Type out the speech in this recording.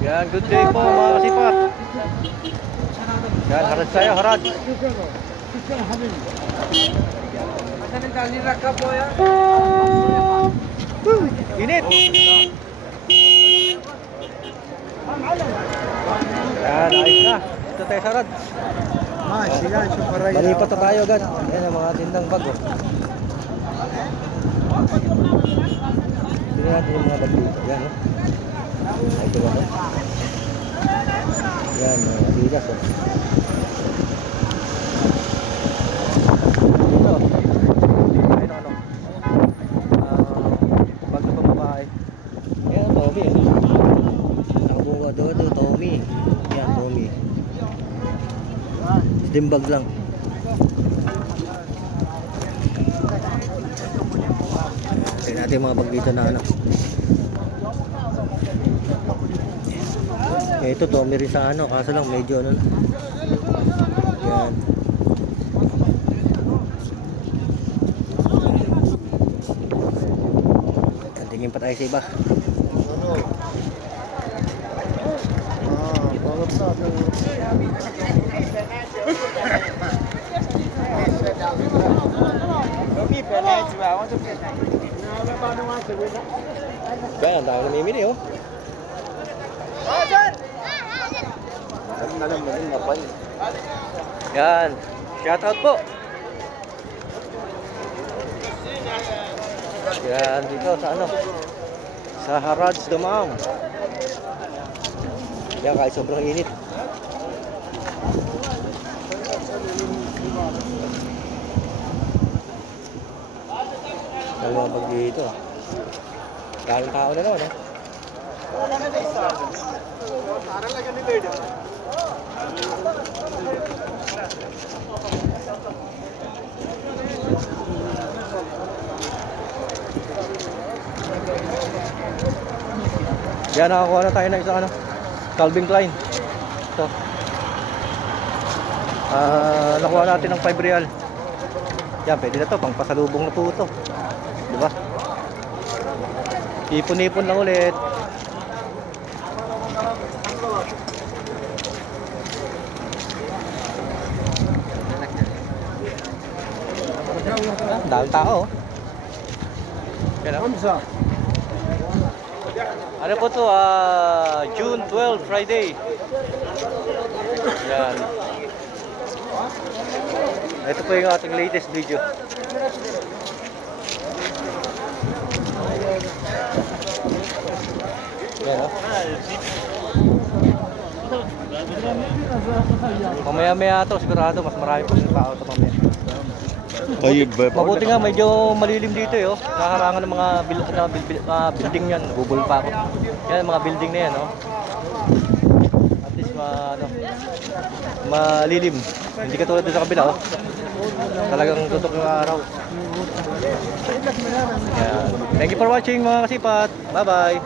Yan, good day po mga kasipat. Yan, harad tayo, harad. Init. Yan, ayos na. Ito tayo sa harad. Malipat na tayo agad. Yan ang mga tindang bago. Tignan natin yung mga bag dito. Yan, no? Ay, ito ba? Yan, mga bigas, oh. Dito. Ayun, ano? Bag na pambabae. Yan, Tommy. Nakabuka doon, Tommy. Yan, Tommy. Dimbag lang. Tignan natin yung mga bag dito na ano. Ito, Tommy rin sa ano, kaso lang medyo ano. Yan. Tingin pa tayo sa iba. Kaya ang dami namimili, oh. Yan, shout out po. Yan, dito sa ano, sa Harads Damam. Yan, kahit sobrang init. Dalawang bag dito. Daming tao na naman, eh. Yan, nakakuha na tayo ng isang ano, Calvin Klein. Ito. Nakuha natin ng 5 real. Yan, pwede na to, pang pasalubong na po ito. Diba? Ipon-ipon lang ulit. Daming tao, oh. Yan, oh. Ano po to? June 12, Friday. Yan. Ito po yung ating latest video. Yan, oh. Mamaya-maya to, sigurado mas marami pa yung tao ito mamaya. Mabuti nga, medyo malilim dito, eh, oh. Nakaharangan ng mga building yan. Bubul pa ako. Yan, mga building na yan, oh. At least ano, malilim. Hindi katulad doon sa kabila, oh. Talagang tutok yung araw. Yan. Thank you for watching mga kasipat. Bye-bye.